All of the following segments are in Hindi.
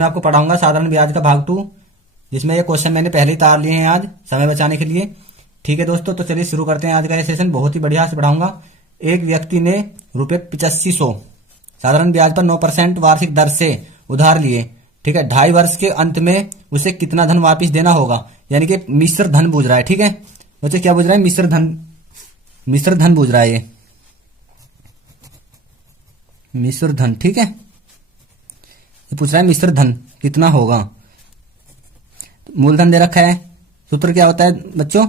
मैं आपको पढ़ाऊंगा साधारण ब्याज का भाग 2, जिसमें ये क्वेश्चन मैंने पहले ही तार लिए हैं आज समय बचाने के लिए। ठीक है दोस्तों, तो चलिए शुरू करते हैं आज का ये सेशन। बहुत ही बढ़िया से पढ़ाऊंगा। एक व्यक्ति ने ₹8500 साधारण ब्याज पर 9% वार्षिक दर से उधार लिए। ठीक है, 2.5 वर्ष के अंत में उसे कितना धन वापिस देना होगा, यानी कि मिश्र धन पूछ रहा है। ठीक है बच्चे, क्या पूछ रहा है? मिश्र धन पूछ रहा है। ये मिश्र धन, ठीक है, ये पूछ रहा है मिश्र धन कितना होगा। मूलधन दे रखा है। सूत्र क्या होता है बच्चों?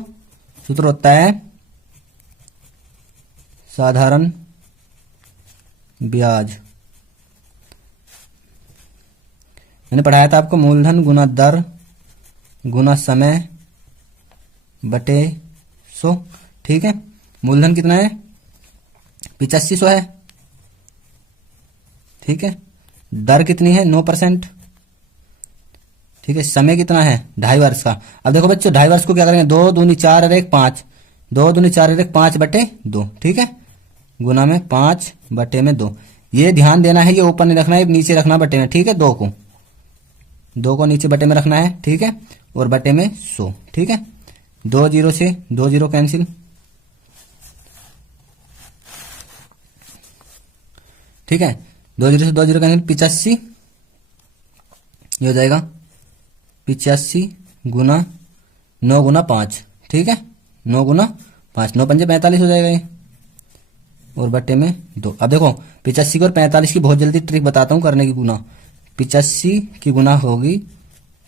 सूत्र होता है साधारण ब्याज। मैंने पढ़ाया था आपको, मूलधन गुना दर गुना समय बटे 100। ठीक है, मूलधन कितना है? 8500 है। ठीक है, दर कितनी है? 9%। ठीक है, समय कितना है? 2.5 वर्ष का। अब देखो बच्चों, 2.5 वर्ष को क्या करेंगे? 2 दूनी 4 और 1 5, 2 दूनी 4 और 1 5 बटे 2। ठीक है, गुना में 5 बटे में 2। ये ध्यान देना है, ये ऊपर नहीं रखना है, नीचे रखना बटे में। ठीक है, 2 को नीचे बटे में रखना है। ठीक है, और बटे में 100। ठीक है, 2 जीरो से 2 जीरो कैंसिल। ठीक है, 2 जीरो से 2 जीरो कैंसिल, 85 ये हो जाएगा 85 गुना 9 गुना 5। ठीक है, 9 गुना 5, 9 पंजे 45 हो जाएगा ये, और बटे में 2। अब देखो 85 की और 45 की बहुत जल्दी ट्रिक बताता हूं करने की। गुना 85 की गुना होगी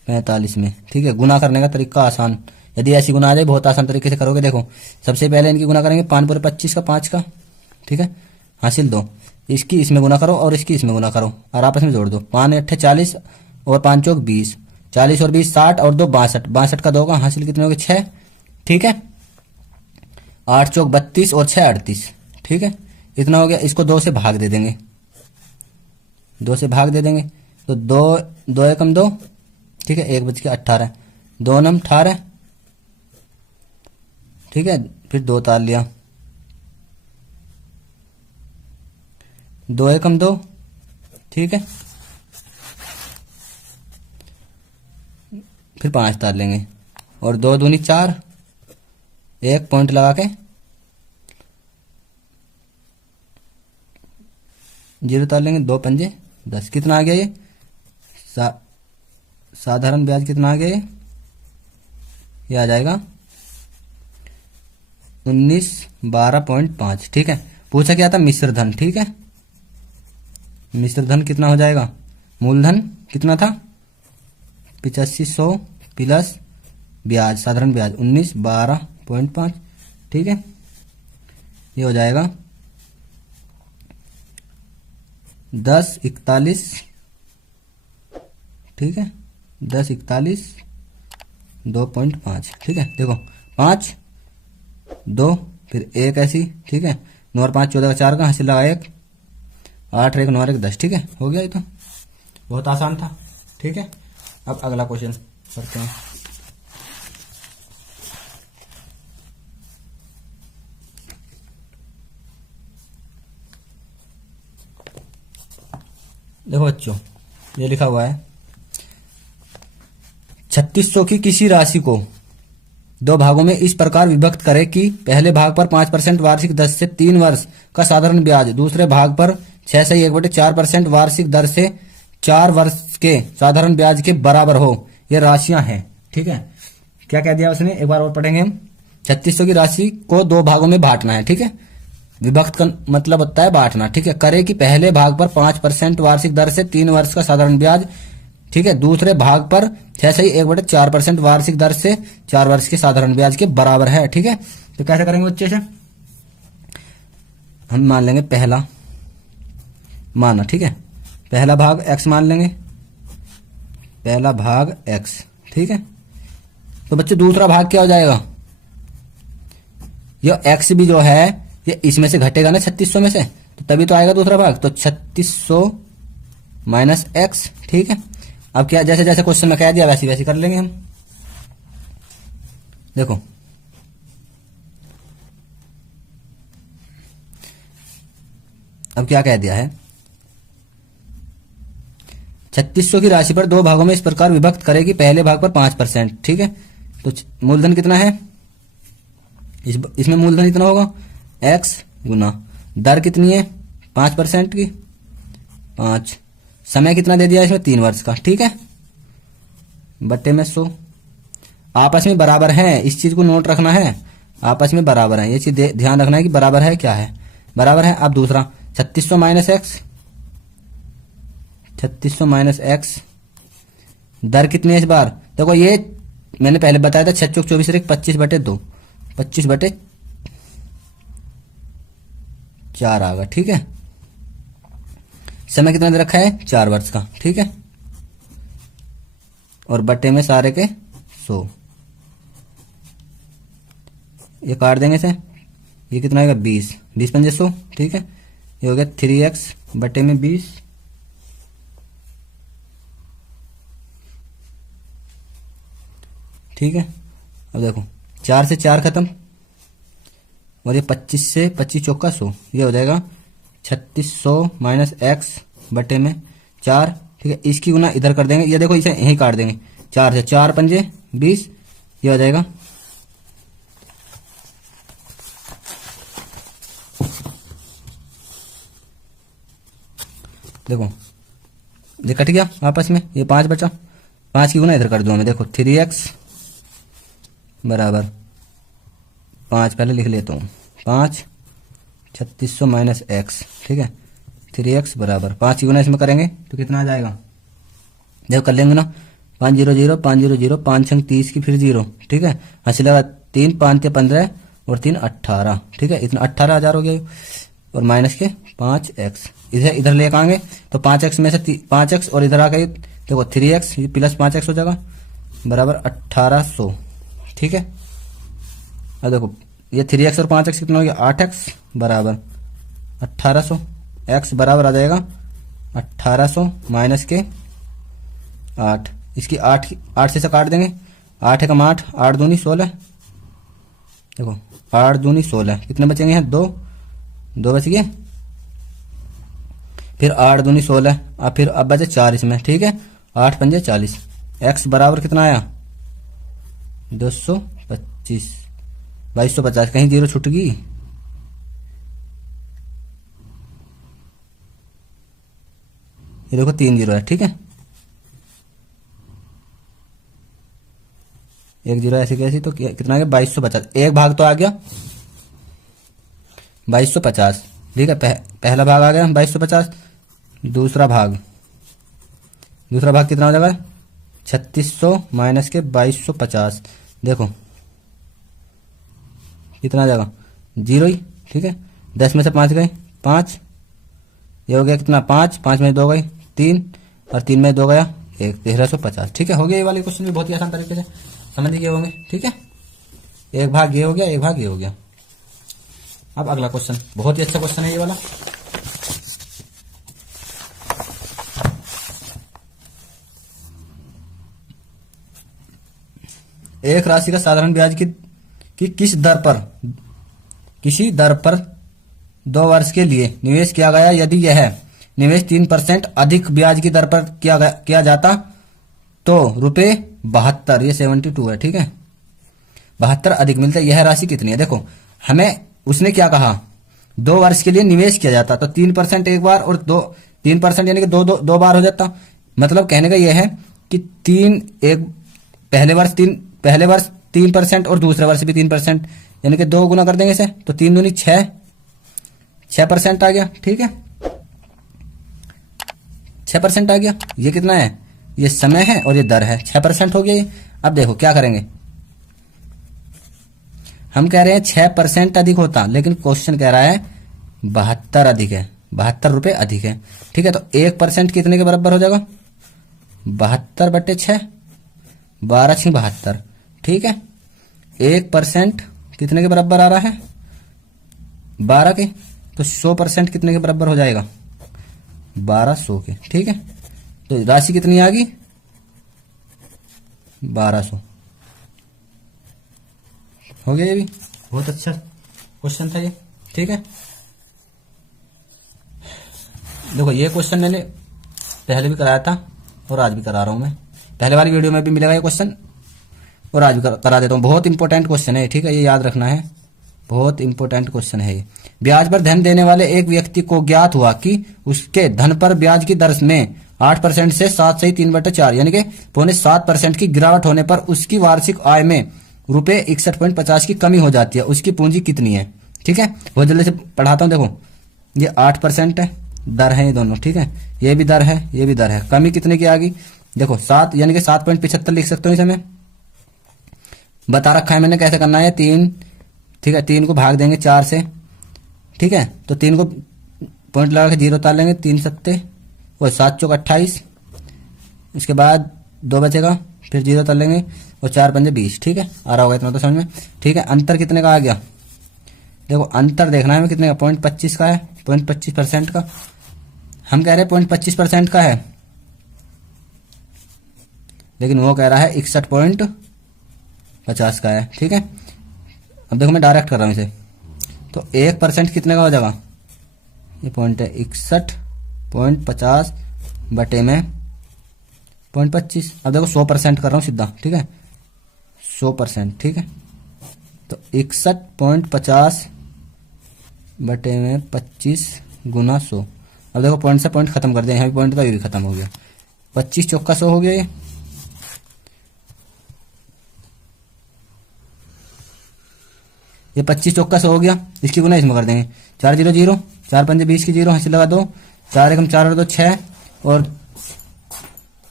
45 में। ठीक है, गुना करने का तरीका आसान, यदि ऐसी गुना आ जाए बहुत आसान तरीके से करोगे। देखो सबसे पहले इनकी गुना करेंगे, 5 पूरे 25 का 5 का। ठीक है, हासिल 2, इसकी इसमें गुना करो और इसकी इसमें गुना करो और आपस में जोड़ दो। 5 8 40 और 5 चौक 20, 40 और 20 60 और 2 62, 62 का 2 का हासिल कितने हो गए? 6। ठीक है, 8 चौक 32 और 6 38। ठीक है, इतना हो गया। इसको 2 से भाग दे देंगे, 2 से भाग दे देंगे तो 2 एकम 2। ठीक है, 1 बच के 18, 2 नम 18। ठीक है, फिर 2 तार लिया, 2 एकम 2। ठीक है, फिर 5 तार लेंगे और 2 दूनी 4, 1 पॉइंट लगा के 0 तार लेंगे, 2 पंजे 10। कितना आ गया ये? साधारण ब्याज कितना आ गया ये? ये आ जाएगा 1912.5। ठीक है, पूछा क्या था? मिश्र धन। ठीक है, मिश्र धन कितना हो जाएगा? मूलधन कितना था? 8500 प्लस ब्याज, साधारण ब्याज 1912.5। ठीक है, ये हो जाएगा 1041। ठीक है, 1041.2.5। ठीक है, देखो 5 2 फिर 1 ऐसी। ठीक है, 9 और 5 14 का 4 का हासिल लगा 1, 8 1 9 और 1 10। ठीक है, हो गया। ये तो बहुत आसान था। ठीक है, अब अगला क्वेश्चन करते हैं। देखो बच्चों, ये लिखा हुआ है 3600 की किसी राशि को 2 भागों में इस प्रकार विभक्त करें कि पहले भाग पर 5% वार्षिक दर से 3 वर्ष का साधारण ब्याज, दूसरे भाग पर 6.1/4% वार्षिक दर से 4 वर्ष के साधारण ब्याज के बराबर हो। ये राशियां हैं। ठीक है, क्या कह दिया उसने? एक बार और पढ़ेंगे हम। 3600 की राशि को 2 भागों में बांटना है। ठीक है, विभक्त का मतलब होता है बांटना। ठीक है, करे कि पहले भाग पर 5% वार्षिक दर से 3 वर्ष का साधारण ब्याज, ठीक है, दूसरे भाग पर 6.1/4% वार्षिक दर से 4 वर्ष के साधारण ब्याज के बराबर है। ठीक है, तो कैसे करेंगे बच्चे से? हम मान लेंगे पहला माना। ठीक है, पहला भाग x मान लेंगे, पहला भाग x। ठीक है, तो बच्चे दूसरा भाग क्या हो जाएगा? ये x भी जो है ये इसमें से घटेगा ना 3600 में से, तो तभी तो आएगा दूसरा भाग। तो 3600 माइनस x। ठीक है, अब क्या, जैसे जैसे क्वेश्चन में कह दिया वैसे वैसे कर लेंगे हम। देखो अब क्या कह दिया है? 3600 की राशि पर दो भागों में इस प्रकार विभक्त करें कि पहले भाग पर 5%। ठीक है, तो मूलधन कितना है, इसमें मूलधन इतना होगा x गुना दर कितनी है 5% की 5, समय कितना दे दिया इसमें 3 वर्ष का। ठीक है, बट्टे में 100, आपस में बराबर है, इस चीज को नोट रखना है, आपस में बराबर है, ये चीज ध्यान रखना है कि बराबर है, क्या है बराबर है। अब दूसरा 3600 माइनस एक्स, 3600 माइनस एक्स, दर कितनी है इस बार, देखो ये मैंने पहले बताया था 6 चौक 24 एक 25/2, 25/4 आ गया। ठीक है, समय कितना दे रखा है 4 वर्ष का। ठीक है, और बट्टे में सारे के 100, ये काट देंगे से, ये कितना आएगा 20, 20 पंजे 100। ठीक है, ये हो गया 3x बटे में 20, ठीक है। अब देखो 4 से 4 खत्म, और ये 25 से 25 चौका 100, ये हो जाएगा 3600 माइनस एक्स बटे में 4। ठीक है, इसकी गुना इधर कर देंगे, ये देखो इसे यहीं काट देंगे, 4 से 4 पंजे 20, ये हो जाएगा देखो ये कट गया आपस में, ये 5 बचा, 5 की गुना इधर कर दो हमें, देखो 3x बराबर 5, पहले लिख लेता हूँ 5 3600 माइनस एक्स। ठीक है, 3x बराबर 5 की गुना इसमें करेंगे तो कितना आ जाएगा, देखो कर लेंगे ना, 5 0 0 5 0 0 5 6 30 की फिर 0। ठीक है, हंसी लगा 3 5 15 और 3 18। ठीक है, इतना 18,000 हो गया, और माइनस के 5x, इधर इधर लेकर आएंगे तो 5x में से 5x और इधर आ गई, देखो 3x ये प्लस 5x हो जाएगा बराबर 1800। ठीक है, अब देखो ये 3x और 5x कितना हो गया 8x बराबर 1800, x बराबर आ जाएगा 1800 माइनस के 8, इसकी 8 से काट देंगे, 8 एकम 8, 8 दूनी 16, देखो 8 दूनी 16, कितने बचेंगे यहाँ 2 बच गए, फिर 8 दूनी 16, अब बचे 4 इसमें। ठीक है, 8 पंजे 40, x बराबर कितना आया 225, 2250, कहीं 0 छूट गई, ये देखो 3 0 है। ठीक है, 1 0 ऐसी कैसी, तो कितना आ गया 2250, एक भाग तो आ गया 2250। ठीक है, पहला भाग आ गया 2250, दूसरा भाग कितना हो जाएगा 3600 माइनस के 2250, देखो कितना आ जाएगा 0 ही। ठीक है, 10 में से 5 गए 5, ये हो गया कितना 5, 5 में 2 गई 3, और 3 में 2 गया 1, 1350। ठीक है, हो गया, ये वाले क्वेश्चन भी बहुत ही आसान तरीके से समझ गए होंगे। ठीक है, एक भाग ये हो गया, एक भाग ये हो गया। अब अगला क्वेश्चन, बहुत ही अच्छा क्वेश्चन है ये वाला। एक राशि का साधारण ब्याज की किसी दर पर 2 वर्ष के लिए निवेश किया गया, यदि यह निवेश 3% अधिक ब्याज की दर पर किया जाता तो ₹72, ये 72 है। ठीक है, 72 अधिक मिलता है, यह राशि कितनी है। देखो हमें उसने क्या कहा, 2 वर्ष के लिए निवेश किया जाता तो 3% एक बार, और 3% यानी कि दो बार हो जाता। मतलब कहने का यह है कि पहले वर्ष 3% और दूसरे वर्ष भी 3%, यानी कि 2 गुना कर देंगे इसे, तो 3 दूनी 6% आ गया। ठीक है, 6% आ गया, ये कितना है, ये समय है और ये दर है, 6% हो गया ये। अब देखो क्या करेंगे, हम कह रहे हैं 6% अधिक होता, लेकिन क्वेश्चन कह रहा है 72 अधिक है, 72 रुपए अधिक है। ठीक है, तो 1% कितने के बराबर हो जाएगा 72/6, 12 6 72। ठीक है, 1% कितने के बराबर आ रहा है 12 के, तो 100% कितने के बराबर हो जाएगा 1200 के। ठीक है, तो राशि कितनी आ गई 1200 हो गया। ये भी बहुत अच्छा क्वेश्चन था ये। ठीक है, देखो ये क्वेश्चन मैंने पहले भी कराया था, और आज भी करा रहा हूं मैं। पहले वाली वीडियो में भी मिलेगा ये क्वेश्चन और आज भी करा देता हूं। बहुत इंपॉर्टेंट क्वेश्चन है, ठीक है, ये याद रखना है, बहुत इंपॉर्टेंट क्वेश्चन है ये। ब्याज पर धन देने वाले एक व्यक्ति को ज्ञात हुआ कि उसके धन पर ब्याज की दर में 8% से 7/3/4 यानी कि 6.75% की गिरावट होने पर उसकी वार्षिक आय में ₹61.50 की कमी हो जाती है। उसकी पूंजी कितनी है? ठीक है, बहुत जल्दी से पढ़ाता हूं। देखो ये 8% है, दर है ये दोनों, ठीक है, ये भी दर है, ये भी दर है। कमी कितने की आ गई? देखो 7 यानी कि 7.75 लिख सकते हो इसे मैं। बता रखा है मैंने कैसे करना है। 3, ठीक है, 3 को भाग देंगे 4 से, ठीक है, तो 3 को पॉइंट लगा के 0 उतार लेंगे, 3 सत्ते और 7 चौक 28, इसके बाद 2 बचेगा, फिर 0 उतार लेंगे और 4 पंजे 20। ठीक है, आ रहा होगा इतना तो समझ में। ठीक है, अंतर कितने का आ गया? देखो अंतर देखना है हमें कितने का, 0.25 का है, 0.25% का। हम कह रहे हैं 0.25% का है, लेकिन वो कह रहा है 61.50 का है। ठीक है, अब देखो मैं डायरेक्ट कर रहा हूं इसे, तो 1% कितने का हो जाएगा? ये पॉइंट है 61.50 बटे में 0.25। अब देखो 100% कर रहा हूं सीधा, ठीक है, 100%, ठीक है, तो 61.50 बटे में 25 गुना 100। अब देखो पॉइंट से पॉइंट खत्म कर दिया, यहाँ भी पॉइंट का ये भी खत्म हो गया, 25 चौका 100 हो गया ये 25 चौका 100 हो गया। इसकी गुना इसमें कर देंगे, 4 0 0, 4 पंजे 20 की 0, हंसी लगा 2, 4 एकम 4 और 2 6 और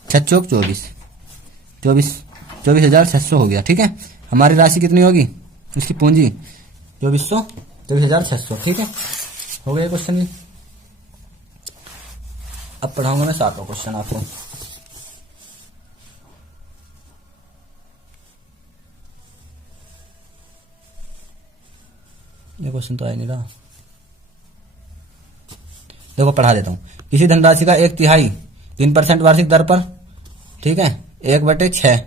6 चौक 24,600 हो गया। ठीक है, हमारी राशि कितनी होगी? इसकी पूंजी 24,600। ठीक है, हो गया क्वेश्चन ये। अब पढ़ाऊंगा मैं 7वां क्वेश्चन आपको। ये क्वेश्चन तो आ नहीं रहा, देखो पढ़ा देता हूं। किसी धनराशि का 1/3 3% वार्षिक दर पर, ठीक है, 1/6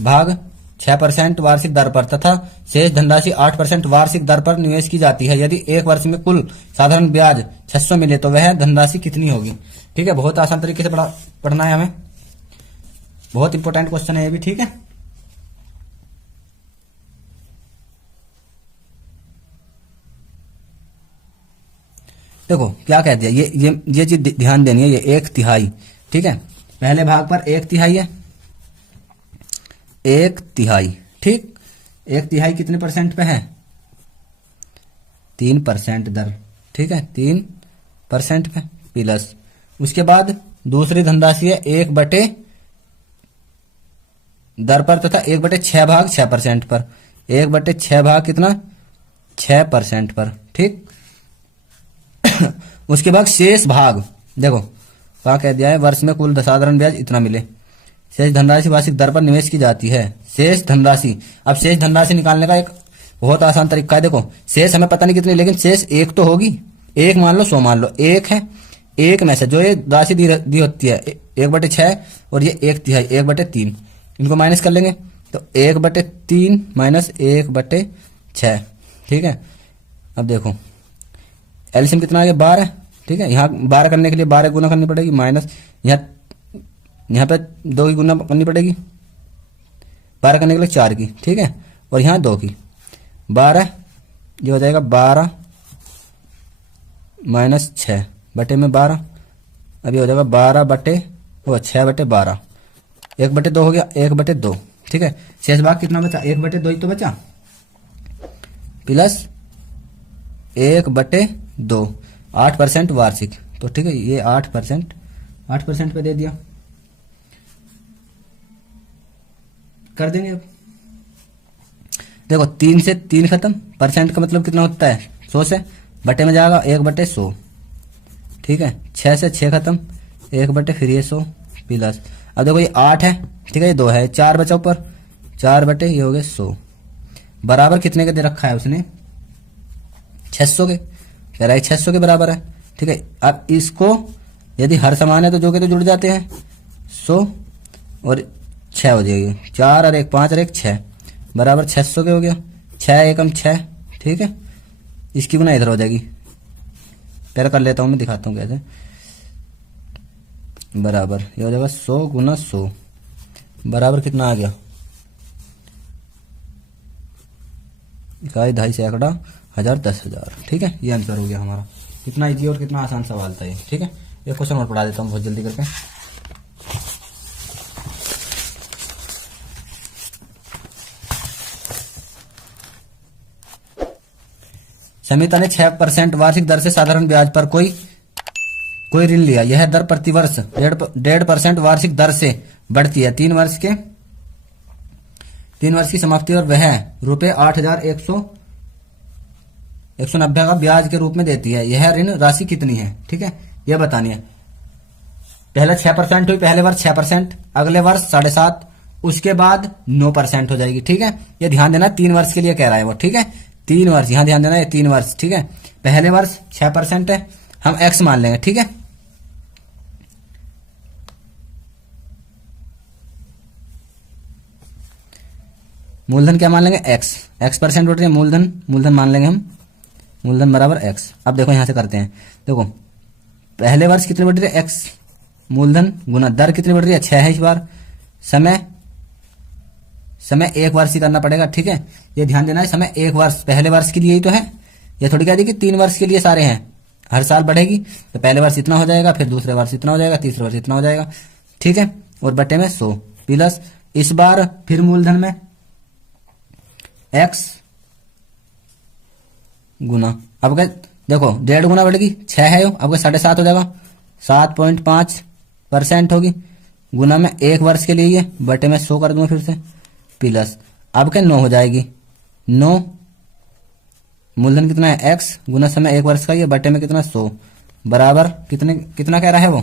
भाग 6% वार्षिक दर पर तथा शेष धनराशि 8% वार्षिक दर पर निवेश की जाती है। यदि एक वर्ष में कुल साधारण ब्याज 600 मिले तो वह धनराशि कितनी होगी? ठीक है, बहुत आसान तरीके से पढ़ना है हमें, बहुत इंपॉर्टेंट क्वेश्चन है ये भी। ठीक है, देखो क्या कह दिया, ये चीज ध्यान देनी है, ये 1/3, ठीक है, पहले भाग पर 1/3 है, 1/3, ठीक, 1/3 कितने परसेंट पे है? 3% दर, ठीक है, 3% पे प्लस, उसके बाद दूसरी धनराशि है 1/, दर पर तथा 1/6 भाग 6% पर, 1/6 भाग कितना? 6% पर, ठीक। उसके बाद शेष भाग, देखो क्या कह दिया है, वर्ष में कुल साधारण ब्याज इतना मिले, शेष धनराशि वार्षिक दर पर निवेश की जाती है। शेष धनराशि, अब शेष धनराशि निकालने का एक बहुत आसान तरीका है। देखो शेष हमें पता नहीं कितनी, लेकिन शेष एक तो होगी, एक मान लो 100 मान लो, एक है, एक में से जो ये राशि दी होती है 1/6 और ये 1/3, 1/3, इनको माइनस कर लेंगे तो 1/3 माइनस 1/6, ठीक है। अब देखो एलसीएम कितना आ गया? 12, ठीक है, यहाँ 12 करने के लिए 12 गुना करनी पड़ेगी, माइनस यहाँ पे 2 की गुना करनी पड़ेगी, 12 करने के लिए 4 की, ठीक है, और यहाँ 2 की, 12, ये हो जाएगा 12 माइनस 6 बटे में 12, अभी हो जाएगा 6/12, 1/2 हो गया, 1/2, ठीक है। शेष भाग कितना बचा? 1/2 ही तो बचा, प्लस 1/2, 8% वार्षिक, तो ठीक है, ये 8% पे दे दिया, कर देंगे। अब देखो 3 से 3 खत्म, परसेंट का मतलब कितना होता है? 100 से, बटे में जाएगा 1/100, ठीक है, 6 से 6 खत्म, 1/, फिर ये 100 प्लस, अब देखो ये 8 है, ठीक है, ये 2 है, 4 बचा ऊपर, 4/, ये हो गए 100, बराबर कितने के दे रखा है उसने? 600 के, कह रहा है 600 के बराबर है, ठीक है। अब इसको यदि हर समान है तो जो के तो जुड़ जाते हैं, 100 और 6 हो जाएगी, 4 और 1 5 और 1 6 बराबर 600 के हो गया, 6 एकम 6, ठीक है, इसकी गुना इधर हो जाएगी, पहले कर लेता हूं मैं, दिखाता हूं कैसे। बराबर ये हो जाएगा 100 गुना 100 बराबर कितना आ गया, इकाई, दहाई, सैकड़ा, हजार, 10,000। ठीक है, ये आंसर हो गया हमारा। कितना इजी और कितना आसान सवाल था ये। ठीक है, एक क्वेश्चन और पढ़ा देता हूँ बहुत जल्दी करके। समिता ने 6% वार्षिक दर से साधारण ब्याज पर कोई ऋण लिया। यह दर प्रतिवर्ष 1.5% वार्षिक दर से बढ़ती है 3 वर्ष की समाप्ति और वह ₹8,190 का ब्याज के रूप में देती है। यह ऋण राशि कितनी है? ठीक है, यह बतानी है। पहले 6% हुई, पहले वर्ष 6%, अगले वर्ष 7.5%, उसके बाद 9% हो जाएगी। ठीक है, ये ध्यान देना 3 वर्ष के लिए कह रहा है वो। ठीक है, 3 वर्ष, यहां ध्यान देना, ये 3 वर्ष। ठीक है, पहले वर्ष 6% है, हम x मान लेंगे। ठीक है, मूलधन क्या मान लेंगे? x परसेंट बढ़ रही है, मूलधन मान लेंगे हम, मूलधन बराबर x। अब देखो यहां से करते हैं, देखो पहले वर्ष कितनी बढ़ रही है? x मूलधन गुना दर कितनी बढ़ रही है? 6 है इस बार। समय 1 वर्ष ही करना पड़ेगा। ठीक है, ये ध्यान देना है, समय 1 वर्ष, पहले वर्ष के लिए ही तो है, ये थोड़ी कह दी कि 3 वर्ष के लिए सारे हैं, हर साल बढ़ेगी। तो पहले वर्ष इतना हो जाएगा, फिर दूसरे वर्ष इतना हो जाएगा, तीसरे वर्ष इतना हो जाएगा। ठीक है, और बटे में 100 प्लस इस बार फिर मूलधन में x गुना, अब क्या देखो 1.5 गुना बढ़ेगी, 6 है, अब क्या 7.5 हो जाएगा, 7.5% होगी, गुना में 1 वर्ष के लिए ये, बटे में 100 कर दूंगा फिर से, प्लस अब क्या 9 हो जाएगी, 9 मूलधन कितना है? x गुना समय 1 वर्ष का, ये बटे में कितना 100 बराबर कितना कह रहा है वो?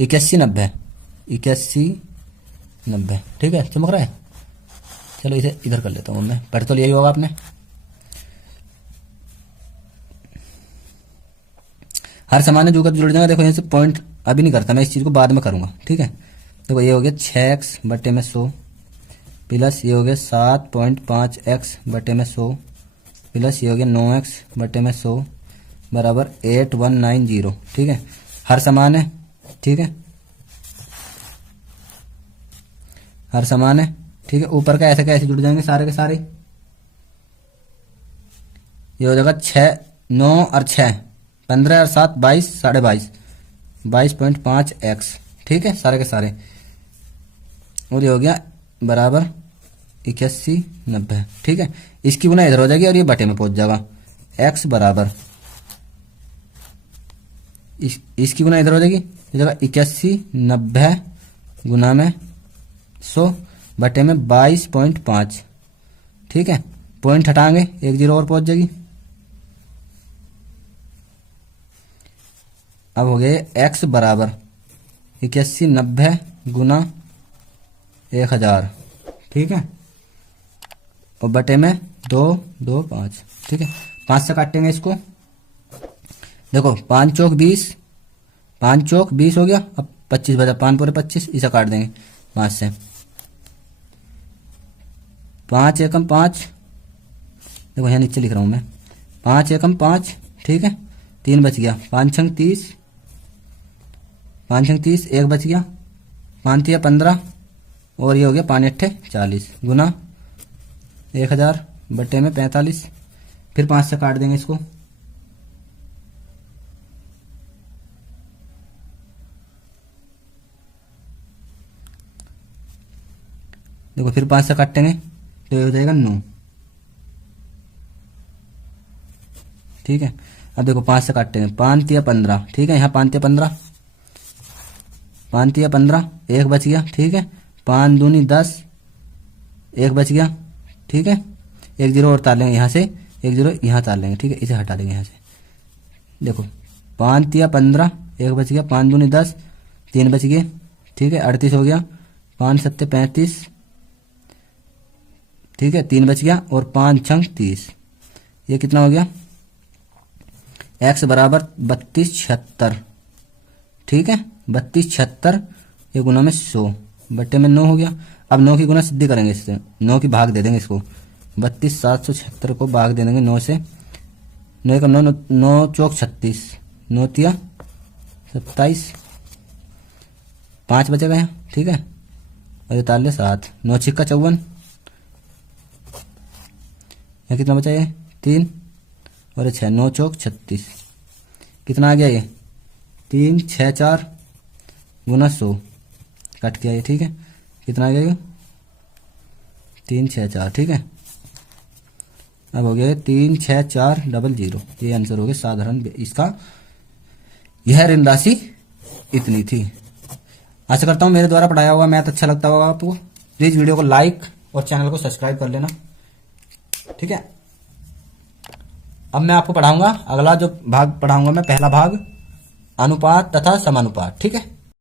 8190। ठीक है, चमक रहा है। चलो इसे इधर कर लेता हूँ मैं, पढ़ तो यही होगा आपने। हर सामान्य जो जुड़ जाएगा, देखो यहाँ से पॉइंट अभी नहीं करता मैं, इस चीज को बाद में करूंगा। ठीक है, देखो ये हो गया 6x बटे में 100 प्लस ये हो गया 7.5x बटे में 100 प्लस ये हो गया 9x बटे में 100 बराबर 8190। ठीक है, हर समान है। ठीक है, हर समान है। ठीक है, ऊपर का ऐसे कैसे जुड़ जाएंगे सारे के सारे, ये हो जाएगा 6, 9 और 6, 15 और 7, 22, 22.5, 22.5x। ठीक है, सारे के सारे, और ये हो गया बराबर 8190। ठीक है, इसकी गुना इधर हो जाएगी और ये बटे में पहुंच जाएगा, x बराबर इसकी गुना इधर हो जाएगी, ये जगह 8190 गुना में 100 बटे में 22.5। ठीक है, पॉइंट हटाएंगे, 1 0 और पहुंच जाएगी। अब हो गए x बराबर 8190 गुना 1000। ठीक है, और बटे में 225। ठीक है, 5 से काटेंगे इसको, देखो 5 चौक 20, 5 चौक 20 हो गया, अब 25 बचा, 5 पूरे 25, इसे काट देंगे 5 से, 5 एकम 5, देखो यहाँ नीचे लिख रहा हूं मैं, 5 एकम 5। ठीक है, 3 बच गया, 5 छंग 30, 5 छंग 30, 1 बच गया, 5 तिया 15, और ये हो गया 5 अट्ठे 40 गुना 1000 बटे में 45, फिर 5 से काट देंगे इसको, देखो फिर 5 से काटेंगे तो ये हो जाएगा 9। ठीक है, अब देखो 5 से काटेंगे, 5 तिया 15। ठीक है, यहाँ 5 तिया 15, 5 तिया 15, 1 बच गया। ठीक है, 5 दूनी 10, 1 बच गया। ठीक है, 1 0 और तार लेंगे यहाँ से, 1 0 यहाँ तार लेंगे। ठीक है, इसे हटा देंगे यहाँ से, देखो 5 तिया 15, 1 बच गया, 5 दूनी 10, 3 बच गए। ठीक है, 38 हो गया, 5 सत्ते 35। ठीक है, 3 बच गया, और 5 छंग 30, ये कितना हो गया? x बराबर 3276। ठीक है, 3276 ये गुना में 100 बट्टे में 9 हो गया। अब 9 की गुना सिद्धि करेंगे, इससे 9 की भाग दे देंगे इसको, 32,776 को भाग दे देंगे 9 से, 9 का 9 चौक 36, 9 तिया 27, 5 बचेगा यहाँ, ठीक है। और 7, 9 छिक्का 54, यहाँ कितना बचा ये 3 और 6, 9 चौक 36, कितना आ गया ये 3 6 4 गुना 100 कट गया ये, ठीक है। कितना आ गया ये 3 6 4, ठीक है। अब हो गया 3 6 4 00, ये आंसर हो गया साधारण इसका, यह ऋण राशि इतनी थी। आशा करता हूं मेरे द्वारा पढ़ाया हुआ मैथ अच्छा लगता होगा आपको। प्लीज वीडियो को लाइक और चैनल को सब्सक्राइब कर लेना, ठीक है। अब मैं आपको पढ़ाऊंगा अगला जो भाग पढ़ाऊंगा मैं, पहला भाग अनुपात तथा समानुपात, ठीक है।